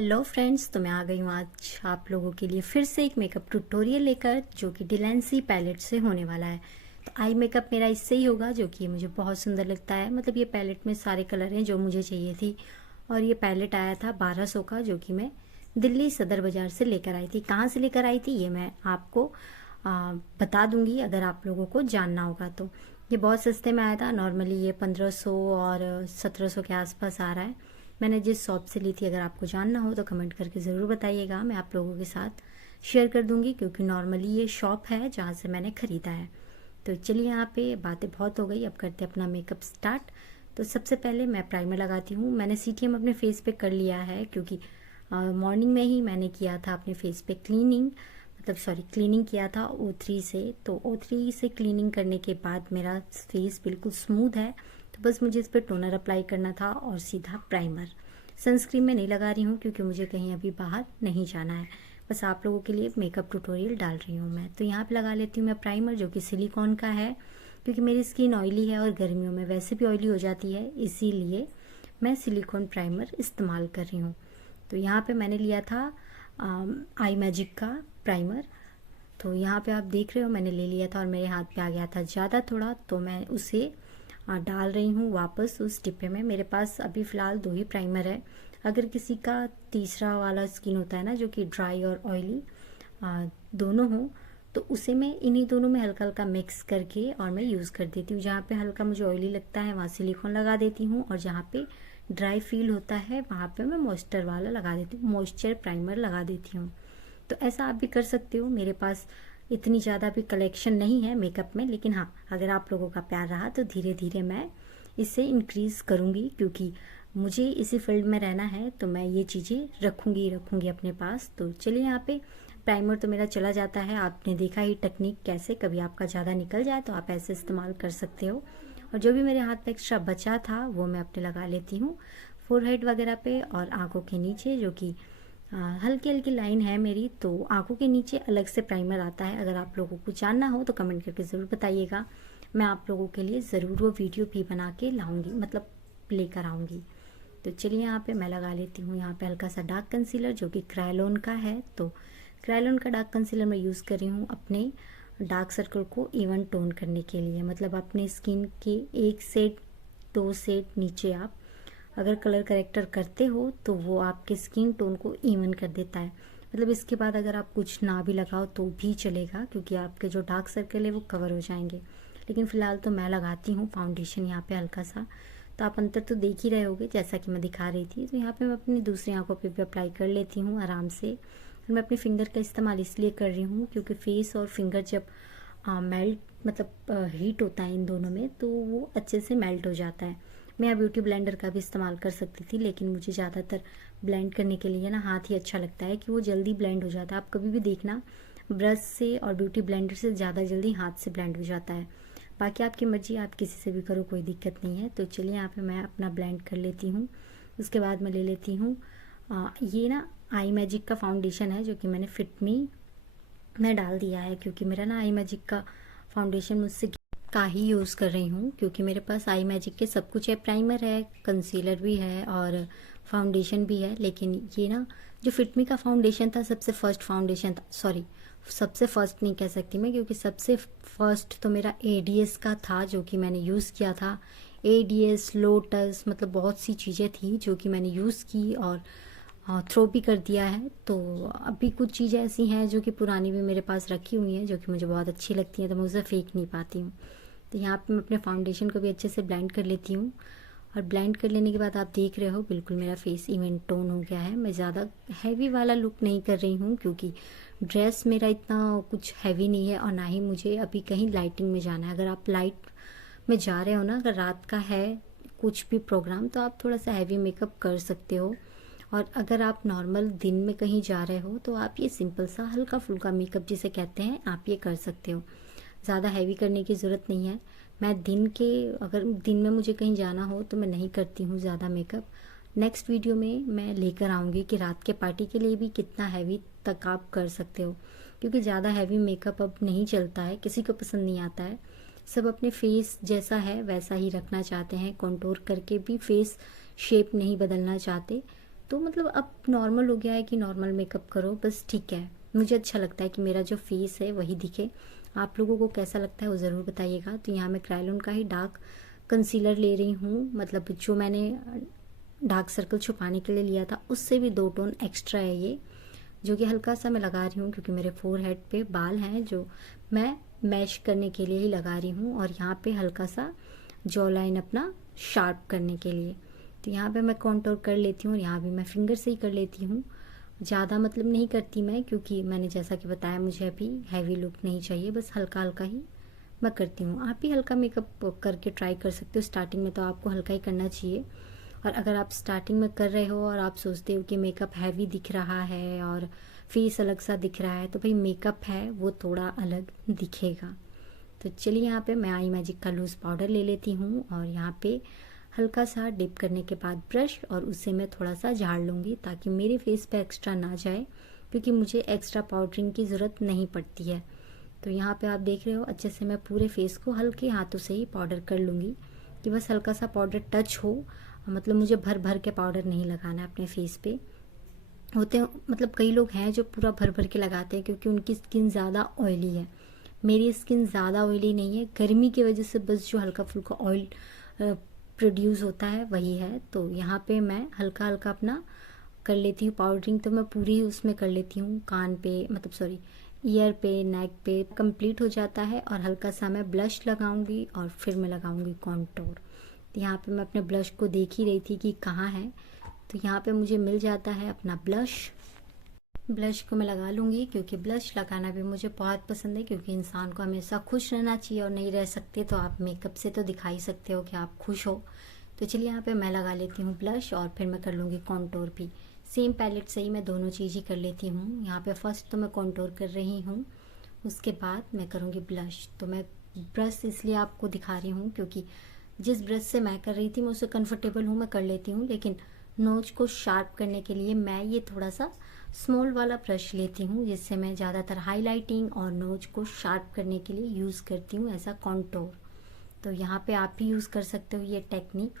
Hello friends, तो मैं आ गई हूँ आज आप लोगों के लिए फिर से एक मेकअप ट्यूटोरियल लेकर, जो कि डिलेंसी पैलेट से होने वाला है। तो आई मेकअप मेरा इससे ही होगा, जो कि मुझे बहुत सुंदर लगता है। मतलब ये पैलेट में सारे कलर हैं जो मुझे चाहिए थी। और ये पैलेट आया था 1200 का, जो कि मैं दिल्ली सदर बाज़ार से लेकर आई थी। कहाँ से लेकर आई थी ये मैं आपको बता दूंगी, अगर आप लोगों को जानना होगा तो। ये बहुत सस्ते में आया था। नॉर्मली ये 1500 और 1700 के आसपास आ रहा है। मैंने जिस शॉप से ली थी, अगर आपको जानना हो तो कमेंट करके ज़रूर बताइएगा, मैं आप लोगों के साथ शेयर कर दूंगी, क्योंकि नॉर्मली ये शॉप है जहाँ से मैंने ख़रीदा है। तो चलिए, यहाँ पे बातें बहुत हो गई, अब करते हैं अपना मेकअप स्टार्ट। तो सबसे पहले मैं प्राइमर लगाती हूँ। मैंने सीटीएम अपने फेस पे कर लिया है, क्योंकि मॉर्निंग में ही मैंने किया था अपने फेस पे क्लीनिंग किया था O3 से। तो O3 से क्लीनिंग करने के बाद मेरा फेस बिल्कुल स्मूथ है। तो बस मुझे इस पर टोनर अप्लाई करना था और सीधा प्राइमर। सनस्क्रीन में नहीं लगा रही हूँ, क्योंकि मुझे कहीं अभी बाहर नहीं जाना है। बस आप लोगों के लिए मेकअप ट्यूटोरियल डाल रही हूँ मैं। तो यहाँ पे लगा लेती हूँ मैं प्राइमर, जो कि सिलिकॉन का है, क्योंकि मेरी स्किन ऑयली है और गर्मियों में वैसे भी ऑयली हो जाती है, इसीलिए मैं सिलिकॉन प्राइमर इस्तेमाल कर रही हूँ। तो यहाँ पे मैंने लिया था आई मैजिक का प्राइमर। तो यहाँ पे आप देख रहे हो, मैंने ले लिया था और मेरे हाथ पे आ गया था ज़्यादा थोड़ा, तो मैं उसे डाल रही हूँ वापस उस डिब्बे में। मेरे पास अभी फ़िलहाल 2 ही प्राइमर है। अगर किसी का तीसरा वाला स्किन होता है ना, जो कि ड्राई और ऑयली दोनों हो, तो उसे मैं इन्हीं दोनों में हल्का हल्का मिक्स करके और मैं यूज़ कर देती हूँ। जहाँ पे हल्का मुझे ऑयली लगता है वहाँ सिलिकॉन लगा देती हूँ, और जहाँ पे ड्राई फील होता है वहाँ पे मैं मॉइस्चर वाला लगा देती हूँ, मॉइस्चर प्राइमर लगा देती हूँ। तो ऐसा आप भी कर सकते हो। मेरे पास इतनी ज़्यादा भी कलेक्शन नहीं है मेकअप में, लेकिन हाँ, अगर आप लोगों का प्यार रहा तो धीरे धीरे मैं इसे इंक्रीज़ करूँगी, क्योंकि मुझे इसी फील्ड में रहना है। तो मैं ये चीज़ें रखूँगी अपने पास। तो चलिए, यहाँ पे प्राइमर तो मेरा चला जाता है। आपने देखा ही टेक्निक कैसे, कभी आपका ज़्यादा निकल जाए तो आप ऐसे इस्तेमाल कर सकते हो। और जो भी मेरे हाथ पे एक्स्ट्रा बचा था वो मैं अपने लगा लेती हूँ फोरहेड वगैरह पे और आँखों के नीचे, जो कि हल्की हल्की लाइन है मेरी। तो आंखों के नीचे अलग से प्राइमर आता है। अगर आप लोगों को जानना हो तो कमेंट करके ज़रूर बताइएगा, मैं आप लोगों के लिए ज़रूर वो वीडियो भी बना के लाऊंगी, मतलब लेकर आऊँगी। तो चलिए, यहाँ पे मैं लगा लेती हूँ यहाँ पे हल्का सा डार्क कंसीलर, जो कि क्रायोलॉन का है। तो क्रायोलॉन का डार्क कंसीलर मैं यूज़ कर रही हूँ अपने डार्क सर्कल को इवन टोन करने के लिए। मतलब अपने स्किन के 1 सेट 2 सेट नीचे आप अगर कलर करेक्टर करते हो तो वो आपके स्किन टोन को इवन कर देता है। मतलब इसके बाद अगर आप कुछ ना भी लगाओ तो भी चलेगा, क्योंकि आपके जो डार्क सर्कल है वो कवर हो जाएंगे। लेकिन फ़िलहाल तो मैं लगाती हूँ फाउंडेशन यहाँ पे हल्का सा। तो आप अंतर तो देख ही रहे होगे, जैसा कि मैं दिखा रही थी। तो यहाँ पे मैं अपनी दूसरी आंखों पे भी अप्लाई कर लेती हूँ आराम से। और मैं अपने फिंगर का इस्तेमाल इसलिए कर रही हूँ, क्योंकि फेस और फिंगर जब मेल्ट मतलब हीट होता है इन दोनों में, तो वो अच्छे से मेल्ट हो जाता है। मैं यहाँ ब्यूटी ब्लेंडर का भी इस्तेमाल कर सकती थी, लेकिन मुझे ज़्यादातर ब्लेंड करने के लिए ना हाथ ही अच्छा लगता है, कि वो जल्दी ब्लेंड हो जाता है। आप कभी भी देखना, ब्रश से और ब्यूटी ब्लेंडर से ज़्यादा जल्दी हाथ से ब्लेंड हो जाता है। बाकी आपकी मर्जी, आप किसी से भी करो, कोई दिक्कत नहीं है। तो चलिए, यहाँ पे मैं अपना ब्लेंड कर लेती हूँ। उसके बाद मैं ले लेती हूँ ये ना आई मैजिक का फाउंडेशन है, जो कि मैंने फिट मी में डाल दिया है, क्योंकि मेरा ना आई मैजिक का फाउंडेशन मुझसे का ही यूज़ कर रही हूँ, क्योंकि मेरे पास आई मैजिक के सब कुछ है। प्राइमर है, कंसीलर भी है और फाउंडेशन भी है। लेकिन ये ना जो फिटमी का फाउंडेशन था, सबसे फर्स्ट फाउंडेशन था, सॉरी सबसे फर्स्ट नहीं कह सकती मैं, क्योंकि सबसे फर्स्ट तो मेरा एडीएस का था, जो कि मैंने यूज़ किया था। एडीएस, लोटस, मतलब बहुत सी चीज़ें थी जो कि मैंने यूज़ की और थ्रो भी कर दिया है। तो अभी कुछ चीज़ें ऐसी हैं जो कि पुरानी भी मेरे पास रखी हुई हैं, जो कि मुझे बहुत अच्छी लगती हैं, तो मैं उसे फेंक नहीं पाती हूँ। तो यहाँ पे मैं अपने फाउंडेशन को भी अच्छे से ब्लेंड कर लेती हूँ। और ब्लेंड कर लेने के बाद आप देख रहे हो, बिल्कुल मेरा फेस इवन टोन हो गया है। मैं ज़्यादा हैवी वाला लुक नहीं कर रही हूँ, क्योंकि ड्रेस मेरा इतना कुछ हैवी नहीं है और ना ही मुझे अभी कहीं लाइटिंग में जाना है। अगर आप लाइट में जा रहे हो ना, अगर रात का है कुछ भी प्रोग्राम, तो आप थोड़ा सा हैवी मेकअप कर सकते हो। और अगर आप नॉर्मल दिन में कहीं जा रहे हो तो आप ये सिंपल सा हल्का फुल्का मेकअप जिसे कहते हैं, आप ये कर सकते हो। ज़्यादा हैवी करने की ज़रूरत नहीं है। मैं अगर दिन में मुझे कहीं जाना हो तो मैं नहीं करती हूँ ज़्यादा मेकअप। नेक्स्ट वीडियो में मैं लेकर आऊँगी कि रात के पार्टी के लिए भी कितना हैवी तक आप कर सकते हो, क्योंकि ज़्यादा हैवी मेकअप अब नहीं चलता है, किसी को पसंद नहीं आता है। सब अपने फेस जैसा है वैसा ही रखना चाहते हैं, कंटूर करके भी फेस शेप नहीं बदलना चाहते। तो मतलब अब नॉर्मल हो गया है कि नॉर्मल मेकअप करो, बस ठीक है। मुझे अच्छा लगता है कि मेरा जो फेस है वही दिखे। आप लोगों को कैसा लगता है वो ज़रूर बताइएगा। तो यहाँ मैं क्रायोन का ही डार्क कंसीलर ले रही हूँ, मतलब जो मैंने डार्क सर्कल छुपाने के लिए लिया था उससे भी 2 टोन एक्स्ट्रा है ये, जो कि हल्का सा मैं लगा रही हूँ क्योंकि मेरे फोरहेड पे बाल हैं जो मैं मैश करने के लिए ही लगा रही हूँ, और यहाँ पे हल्का सा जॉ लाइन अपना शार्प करने के लिए। तो यहाँ पे मैं कॉन्टोर कर लेती हूँ और यहाँ भी मैं फिंगर से ही कर लेती हूँ। ज़्यादा मतलब नहीं करती मैं, क्योंकि मैंने जैसा कि बताया मुझे अभी हैवी लुक नहीं चाहिए, बस हल्का हल्का ही मैं करती हूँ। आप भी हल्का मेकअप करके ट्राई कर सकते हो। स्टार्टिंग में तो आपको हल्का ही करना चाहिए, और अगर आप स्टार्टिंग में कर रहे हो और आप सोचते हो कि मेकअप हैवी दिख रहा है और फेस अलग सा दिख रहा है, तो भाई मेकअप है वो थोड़ा अलग दिखेगा। तो चलिए यहाँ पे मैं आई मैजिक का लूज़ पाउडर ले लेती हूँ, और यहाँ पे हल्का सा डिप करने के बाद ब्रश, और उससे मैं थोड़ा सा झाड़ लूँगी ताकि मेरे फेस पे एक्स्ट्रा ना जाए, क्योंकि मुझे एक्स्ट्रा पाउडरिंग की ज़रूरत नहीं पड़ती है। तो यहाँ पे आप देख रहे हो अच्छे से मैं पूरे फेस को हल्के हाथों से ही पाउडर कर लूँगी, कि बस हल्का सा पाउडर टच हो, मतलब मुझे भर भर के पाउडर नहीं लगाना है अपने फेस पे। होते हैं मतलब कई लोग हैं जो पूरा भर भर के लगाते हैं क्योंकि उनकी स्किन ज़्यादा ऑयली है। मेरी स्किन ज़्यादा ऑयली नहीं है, गर्मी की वजह से बस जो हल्का फुल्का ऑयल प्रोड्यूस होता है वही है। तो यहाँ पे मैं हल्का हल्का अपना कर लेती हूँ पाउडरिंग, तो मैं पूरी ही उसमें कर लेती हूँ, कान पे मतलब सॉरी ईयर पे, नेक पे कंप्लीट हो जाता है। और हल्का सा मैं ब्लश लगाऊंगी और फिर मैं लगाऊंगी कॉन्टोर। तो यहाँ पे मैं अपने ब्लश को देख ही रही थी कि कहाँ है, तो यहाँ पे मुझे मिल जाता है अपना ब्लश। ब्लश को मैं लगा लूँगी क्योंकि ब्लश लगाना भी मुझे बहुत पसंद है, क्योंकि इंसान को हमेशा खुश रहना चाहिए, और नहीं रह सकते तो आप मेकअप से तो दिखा ही सकते हो कि आप खुश हो। तो चलिए यहाँ पे मैं लगा लेती हूँ ब्लश, और फिर मैं कर लूँगी कॉन्टोर भी। सेम पैलेट से ही मैं दोनों चीज़ ही कर लेती हूँ। यहाँ पे फर्स्ट तो मैं कॉन्टोर कर रही हूँ, उसके बाद मैं करूँगी ब्लश। तो मैं ब्रश इसलिए आपको दिखा रही हूँ क्योंकि जिस ब्रश से मैं कर रही थी मैं उससे कंफर्टेबल हूँ, मैं कर लेती हूँ, लेकिन नोज को शार्प करने के लिए मैं ये थोड़ा सा स्मॉल वाला ब्रश लेती हूँ, जिससे मैं ज़्यादातर हाईलाइटिंग और नोज को शार्प करने के लिए यूज़ करती हूँ एज अ कॉन्टोर। तो यहाँ पे आप भी यूज़ कर सकते हो ये टेक्निक।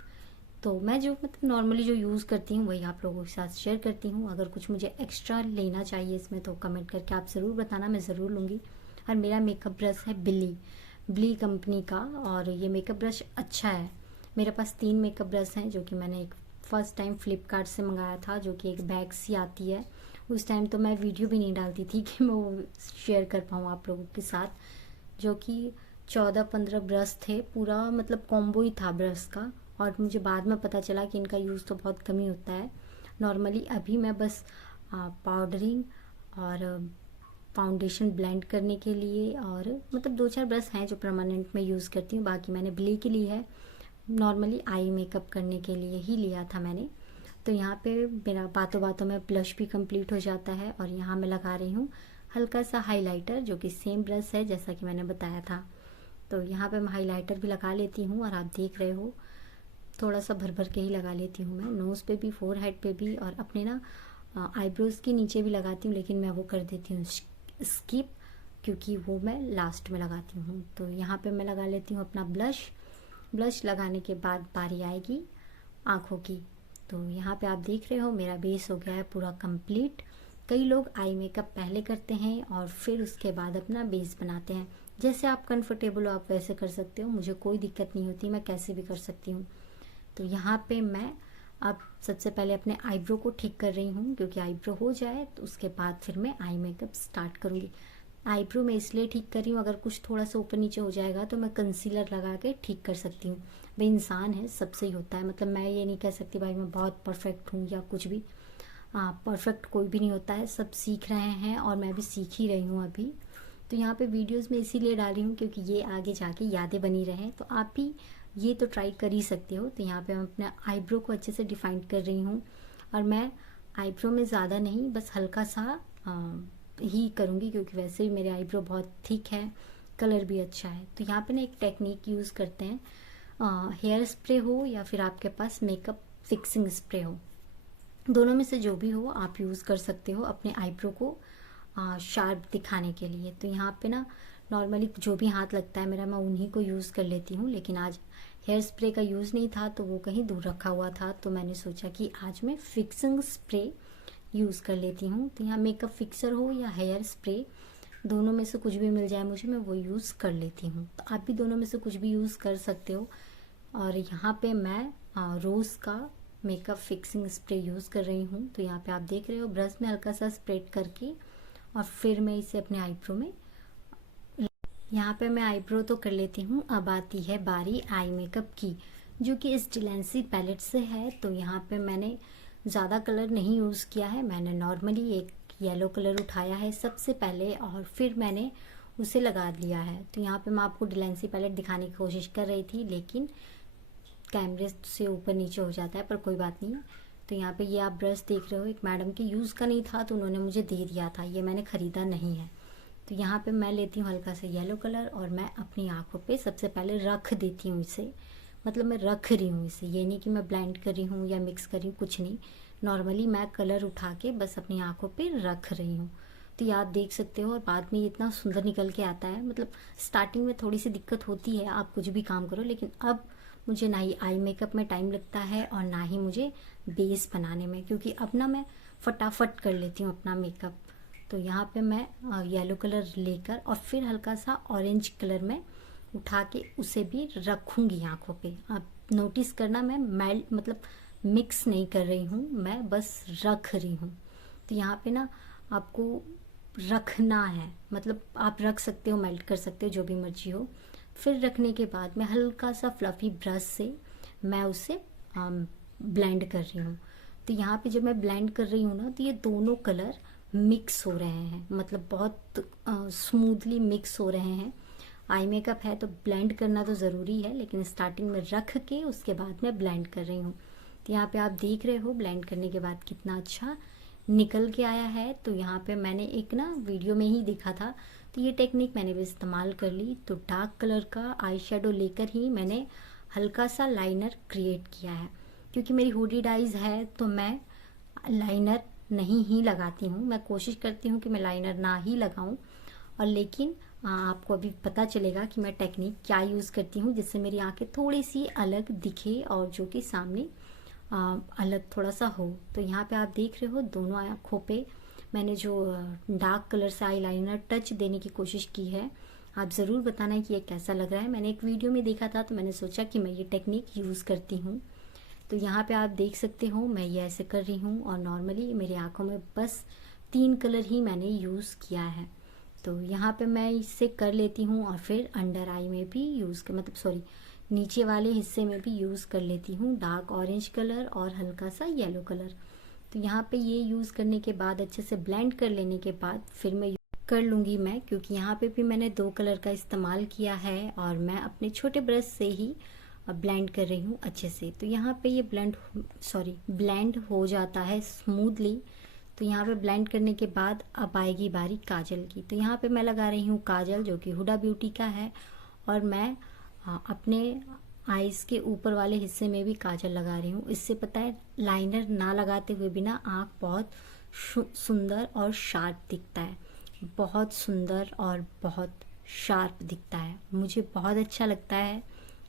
तो मैं जो मतलब नॉर्मली जो यूज़ करती हूँ वही आप लोगों के साथ शेयर करती हूँ। अगर कुछ मुझे एक्स्ट्रा लेना चाहिए इसमें तो कमेंट करके आप ज़रूर बताना, मैं ज़रूर लूँगी। और मेरा मेकअप ब्रश है बिली कंपनी का, और ये मेकअप ब्रश अच्छा है। मेरे पास 3 मेकअप ब्रश हैं, जो कि मैंने एक फ़र्स्ट टाइम फ्लिपकार्ट से मंगाया था, जो कि एक बैग सी आती है। उस टाइम तो मैं वीडियो भी नहीं डालती थी कि मैं वो शेयर कर पाऊँ आप लोगों के साथ, जो कि 14-15 ब्रश थे, पूरा मतलब कॉम्बो ही था ब्रश का। और मुझे बाद में पता चला कि इनका यूज़ तो बहुत कम ही होता है। नॉर्मली अभी मैं बस पाउडरिंग और फाउंडेशन ब्लेंड करने के लिए, और मतलब 2-4 ब्रश हैं जो परमानेंट में यूज़ करती हूँ, बाकी मैंने बिली के लिए है, नॉर्मली आई मेकअप करने के लिए ही लिया था मैंने। तो यहाँ पे मेरा बातों बातों में ब्लश भी कंप्लीट हो जाता है, और यहाँ मैं लगा रही हूँ हल्का सा हाइलाइटर, जो कि सेम ब्रश है जैसा कि मैंने बताया था। तो यहाँ पे मैं हाइलाइटर भी लगा लेती हूँ, और आप देख रहे हो थोड़ा सा भर भर के ही लगा लेती हूँ मैं, नोज़ पे भी, फोरहेड पे भी, और अपने ना आईब्रोज़ के नीचे भी लगाती हूँ, लेकिन मैं वो कर देती हूँ स्किप, क्योंकि वो मैं लास्ट में लगाती हूँ। तो यहाँ पे मैं लगा लेती हूँ अपना ब्लश लगाने के बाद बारी आएगी आँखों की। तो यहाँ पे आप देख रहे हो मेरा बेस हो गया है पूरा कंप्लीट। कई लोग आई मेकअप पहले करते हैं और फिर उसके बाद अपना बेस बनाते हैं, जैसे आप कंफर्टेबल हो आप वैसे कर सकते हो, मुझे कोई दिक्कत नहीं होती, मैं कैसे भी कर सकती हूँ। तो यहाँ पे मैं अब सबसे पहले अपने आईब्रो को ठीक कर रही हूँ, क्योंकि आईब्रो हो जाए तो उसके बाद फिर मैं आई मेकअप स्टार्ट करूँगी। आईब्रो मैं इसलिए ठीक कर रही हूँ, अगर कुछ थोड़ा सा ऊपर नीचे हो जाएगा तो मैं कंसीलर लगा के ठीक कर सकती हूँ। भाई इंसान है, सबसे ही होता है, मतलब मैं ये नहीं कह सकती भाई मैं बहुत परफेक्ट हूँ या कुछ भी। परफेक्ट कोई भी नहीं होता है, सब सीख रहे हैं, और मैं भी सीख ही रही हूँ अभी। तो यहाँ पे वीडियोस में इसीलिए डाल रही हूँ क्योंकि ये आगे जाके यादें बनी रहें, तो आप भी ये तो ट्राई कर ही सकते हो। तो यहाँ पे मैं अपने आईब्रो को अच्छे से डिफाइन कर रही हूँ, और मैं आईब्रो में ज़्यादा नहीं, बस हल्का सा ही करूँगी, क्योंकि वैसे ही मेरे आईब्रो बहुत थिक है, कलर भी अच्छा है। तो यहाँ पे ना एक टेक्निक यूज़ करते हैं, हेयर स्प्रे हो या फिर आपके पास मेकअप फिक्सिंग स्प्रे हो, दोनों में से जो भी हो आप यूज़ कर सकते हो अपने आईब्रो को शार्प दिखाने के लिए। तो यहाँ पे ना नॉर्मली जो भी हाथ लगता है मेरा, मैं उन्हीं को यूज़ कर लेती हूँ, लेकिन आज हेयर स्प्रे का यूज़ नहीं था तो वो कहीं दूर रखा हुआ था, तो मैंने सोचा कि आज मैं फिक्सिंग स्प्रे यूज़ कर लेती हूँ। तो यहाँ मेकअप फिक्सर हो या हेयर स्प्रे, दोनों में से कुछ भी मिल जाए मुझे, मैं वो यूज़ कर लेती हूँ। तो आप भी दोनों में से कुछ भी यूज़ कर सकते हो। और यहाँ पे मैं रोज़ का मेकअप फिक्सिंग स्प्रे यूज़ कर रही हूँ। तो यहाँ पे आप देख रहे हो ब्रश में हल्का सा स्प्रेड करके और फिर मैं इसे अपने आईब्रो में, यहाँ पे मैं आईब्रो तो कर लेती हूँ। अब आती है बारी आई मेकअप की, जो कि इस डिलेंसी पैलेट से है। तो यहाँ पे मैंने ज़्यादा कलर नहीं यूज़ किया है, मैंने नॉर्मली एक येलो कलर उठाया है सबसे पहले और फिर मैंने उसे लगा लिया है। तो यहाँ पे मैं आपको डिलेंसी पैलेट दिखाने की कोशिश कर रही थी, लेकिन कैमरे से ऊपर नीचे हो जाता है, पर कोई बात नहीं। तो यहाँ पे ये आप ब्रश देख रहे हो, एक मैडम के यूज़ का नहीं था तो उन्होंने मुझे दे दिया था, ये मैंने ख़रीदा नहीं है। तो यहाँ पे मैं लेती हूँ हल्का सा येलो कलर और मैं अपनी आँखों पे सबसे पहले रख देती हूँ इसे, मतलब मैं रख रही हूँ इसे, ये नहीं कि मैं ब्लेंड कर रही हूँ या मिक्स कर रही हूँ, कुछ नहीं। नॉर्मली मैं कलर उठा के बस अपनी आँखों पे रख रही हूँ। तो ये आप देख सकते हो और बाद में इतना सुंदर निकल के आता है। मतलब स्टार्टिंग में थोड़ी सी दिक्कत होती है, आप कुछ भी काम करो, लेकिन अब मुझे ना ही आई मेकअप में टाइम लगता है और ना ही मुझे बेस बनाने में, क्योंकि अब ना मैं फटाफट कर लेती हूँ अपना मेकअप। तो यहाँ पे मैं येलो कलर लेकर और फिर हल्का सा ऑरेंज कलर में उठा के उसे भी रखूँगी आँखों पे। आप नोटिस करना, मैं मेल्ट मतलब मिक्स नहीं कर रही हूँ, मैं बस रख रही हूँ। तो यहाँ पे ना आपको रखना है, मतलब आप रख सकते हो, मेल्ट कर सकते हो, जो भी मर्जी हो। फिर रखने के बाद मैं हल्का सा फ्लफ़ी ब्रश से मैं उसे ब्लेंड कर रही हूँ। तो यहाँ पे जब मैं ब्लेंड कर रही हूँ ना, तो ये दोनों कलर मिक्स हो रहे हैं, मतलब बहुत स्मूथली मिक्स हो रहे हैं। आई मेकअप है तो ब्लेंड करना तो ज़रूरी है, लेकिन स्टार्टिंग में रख के उसके बाद मैं ब्लेंड कर रही हूँ। तो यहाँ पे आप देख रहे हो ब्लेंड करने के बाद कितना अच्छा निकल के आया है। तो यहाँ पे मैंने एक ना वीडियो में ही देखा था, तो ये टेक्निक मैंने भी इस्तेमाल कर ली। तो डार्क कलर का आई शेडो लेकर ही मैंने हल्का सा लाइनर क्रिएट किया है, क्योंकि मेरी हुडीड आइज़ है तो मैं लाइनर नहीं ही लगाती हूँ। मैं कोशिश करती हूँ कि मैं लाइनर ना ही लगाऊँ, और लेकिन आपको अभी पता चलेगा कि मैं टेक्निक क्या यूज़ करती हूँ जिससे मेरी आंखें थोड़ी सी अलग दिखे और जो कि सामने अलग थोड़ा सा हो। तो यहाँ पे आप देख रहे हो दोनों आँखों पे मैंने जो डार्क कलर से आई लाइनर टच देने की कोशिश की है। आप ज़रूर बताना कि ये कैसा लग रहा है। मैंने एक वीडियो में देखा था तो मैंने सोचा कि मैं ये टेक्निक यूज़ करती हूँ। तो यहाँ पे आप देख सकते हो मैं ये ऐसे कर रही हूँ, और नॉर्मली मेरी आँखों में बस 3 कलर ही मैंने यूज़ किया है। तो यहाँ पे मैं इससे कर लेती हूँ और फिर अंडर आई में भी नीचे वाले हिस्से में भी यूज़ कर लेती हूँ डार्क ऑरेंज कलर और हल्का सा येलो कलर। तो यहाँ पे ये यूज़ करने के बाद अच्छे से ब्लेंड कर लेने के बाद फिर मैं कर लूँगी मैं, क्योंकि यहाँ पे भी मैंने 2 कलर का इस्तेमाल किया है और मैं अपने छोटे ब्रश से ही ब्लेंड कर रही हूँ अच्छे से। तो यहाँ पे ये ब्लेंड हो जाता है स्मूथली। तो यहाँ पे ब्लेंड करने के बाद अब आएगी बारी काजल की। तो यहाँ पे मैं लगा रही हूँ काजल, जो कि हुडा ब्यूटी का है, और मैं अपने आईज़ के ऊपर वाले हिस्से में भी काजल लगा रही हूँ। इससे पता है लाइनर ना लगाते हुए भी ना आँख बहुत सुंदर और शार्प दिखता है, बहुत सुंदर और बहुत शार्प दिखता है। मुझे बहुत अच्छा लगता है,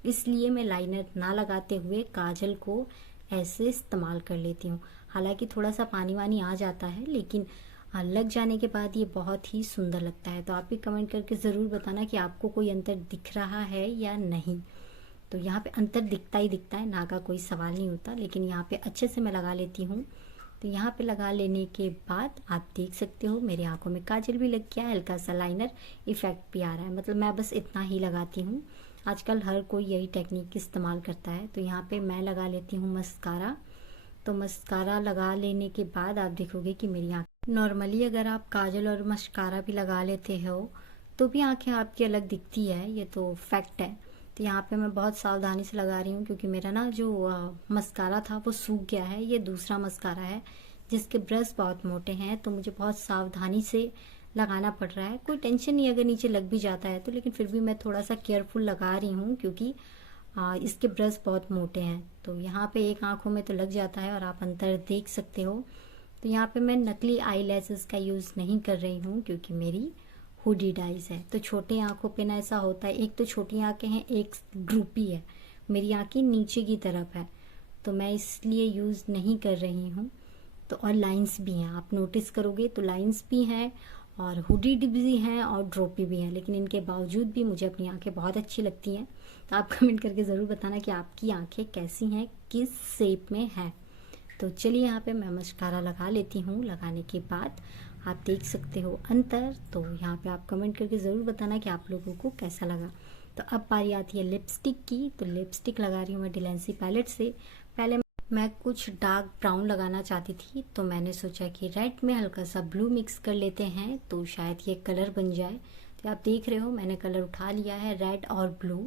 इसलिए मैं लाइनर ना लगाते हुए काजल को ऐसे इस्तेमाल कर लेती हूँ। हालांकि थोड़ा सा पानी वानी आ जाता है, लेकिन लग जाने के बाद ये बहुत ही सुंदर लगता है। तो आप भी कमेंट करके ज़रूर बताना कि आपको कोई अंतर दिख रहा है या नहीं। तो यहाँ पे अंतर दिखता ही दिखता है, ना का कोई सवाल नहीं होता, लेकिन यहाँ पे अच्छे से मैं लगा लेती हूँ। तो यहाँ पे लगा लेने के बाद आप देख सकते हो मेरी आंखों में काजल भी लग गया है, हल्का सा लाइनर इफेक्ट भी आ रहा है। मतलब मैं बस इतना ही लगाती हूँ, आजकल हर कोई यही टेक्निक इस्तेमाल करता है। तो यहाँ पे मैं लगा लेती हूँ मस्कारा। तो मस्कारा लगा लेने के बाद आप देखोगे कि मेरी आँख, नॉर्मली अगर आप काजल और मस्कारा भी लगा लेते हो तो भी आँखें आपकी अलग दिखती है, ये तो फैक्ट है। तो यहाँ पे मैं बहुत सावधानी से लगा रही हूँ, क्योंकि मेरा ना जो मस्कारा था वो सूख गया है। ये दूसरा मस्कारा है जिसके ब्रश बहुत मोटे हैं, तो मुझे बहुत सावधानी से लगाना पड़ रहा है। कोई टेंशन नहीं अगर नीचे लग भी जाता है तो, लेकिन फिर भी मैं थोड़ा सा केयरफुल लगा रही हूँ, क्योंकि इसके ब्रश बहुत मोटे हैं। तो यहाँ पे एक आँखों में तो लग जाता है और आप अंतर देख सकते हो। तो यहाँ पे मैं नकली आई लैसेस का यूज़ नहीं कर रही हूँ, क्योंकि मेरी हुडीड आइज़ है। तो छोटे आँखों पे ना ऐसा होता है, एक तो छोटी आँखें हैं, एक ड्रूपी है, मेरी आंखें नीचे की तरफ है, तो मैं इसलिए यूज़ नहीं कर रही हूँ। तो और लाइंस भी हैं, आप नोटिस करोगे तो लाइंस भी हैं और हुडीड भी हैं और ड्रॉपी भी हैं, लेकिन इनके बावजूद भी मुझे अपनी आंखें बहुत अच्छी लगती हैं। तो आप कमेंट करके ज़रूर बताना कि आपकी आंखें कैसी हैं, किस शेप में हैं। तो चलिए यहाँ पे मैं मस्कारा लगा लेती हूँ। लगाने के बाद आप देख सकते हो अंतर। तो यहाँ पे आप कमेंट करके ज़रूर बताना कि आप लोगों को कैसा लगा। तो अब बारी आती है लिपस्टिक की। तो लिपस्टिक लगा रही हूँ मैं डिलेंसी पैलेट से। पहले मैं कुछ डार्क ब्राउन लगाना चाहती थी, तो मैंने सोचा कि रेड में हल्का सा ब्लू मिक्स कर लेते हैं तो शायद ये कलर बन जाए। तो आप देख रहे हो मैंने कलर उठा लिया है, रेड और ब्लू,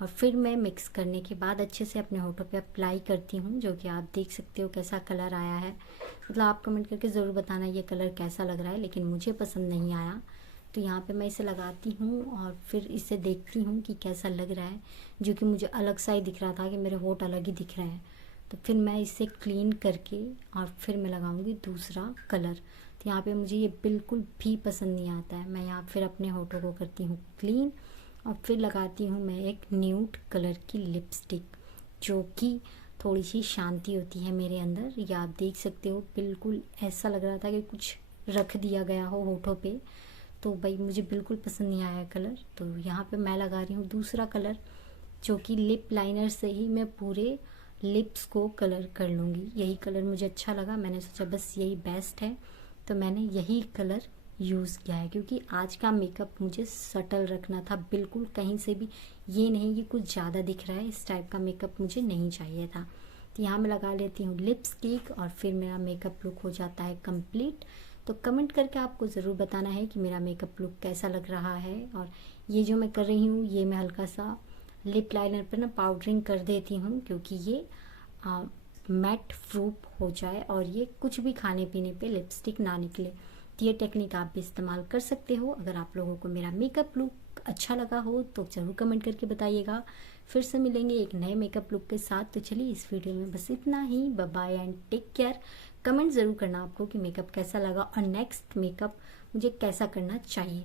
और फिर मैं मिक्स करने के बाद अच्छे से अपने होठों पे अप्लाई करती हूँ, जो कि आप देख सकते हो कैसा कलर आया है। मतलब आप कमेंट करके ज़रूर बताना ये कलर कैसा लग रहा है, लेकिन मुझे पसंद नहीं आया। तो यहाँ पे मैं इसे लगाती हूँ और फिर इसे देखती हूँ कि कैसा लग रहा है, जो कि मुझे अलग सा ही दिख रहा था कि मेरे होठ अलग ही दिख रहे हैं। तो फिर मैं इसे क्लीन करके और फिर मैं लगाऊंगी दूसरा कलर। तो यहाँ पे मुझे ये बिल्कुल भी पसंद नहीं आता है। मैं यहाँ फिर अपने होठों को करती हूँ क्लीन और फिर लगाती हूँ मैं एक न्यूड कलर की लिपस्टिक, जो कि थोड़ी सी शांति होती है मेरे अंदर। ये आप देख सकते हो बिल्कुल ऐसा लग रहा था कि कुछ रख दिया गया हो होठों पे। तो भाई मुझे बिल्कुल पसंद नहीं आया कलर। तो यहाँ पे मैं लगा रही हूँ दूसरा कलर, जो कि लिप लाइनर से ही मैं पूरे लिप्स को कलर कर लूँगी। यही कलर मुझे अच्छा लगा, मैंने सोचा बस यही बेस्ट है, तो मैंने यही कलर यूज़ किया है। क्योंकि आज का मेकअप मुझे सटल रखना था, बिल्कुल कहीं से भी ये नहीं कि कुछ ज़्यादा दिख रहा है, इस टाइप का मेकअप मुझे नहीं चाहिए था। तो यहाँ मैं लगा लेती हूँ लिपस्टिक और फिर मेरा मेकअप लुक हो जाता है कंप्लीट। तो कमेंट करके आपको ज़रूर बताना है कि मेरा मेकअप लुक कैसा लग रहा है। और ये जो मैं कर रही हूँ, ये मैं हल्का सा लिप लाइनर पर ना पाउडरिंग कर देती हूँ, क्योंकि ये मैट प्रूफ हो जाए और ये कुछ भी खाने पीने पे लिपस्टिक ना निकले। तो ये टेक्निक आप भी इस्तेमाल कर सकते हो। अगर आप लोगों को मेरा मेकअप लुक अच्छा लगा हो तो ज़रूर कमेंट करके बताइएगा। फिर से मिलेंगे एक नए मेकअप लुक के साथ। तो चलिए इस वीडियो में बस इतना ही। Bye bye and take care. Comment ज़रूर करना आपको कि मेकअप कैसा लगा और नेक्स्ट मेकअप मुझे कैसा करना चाहिए।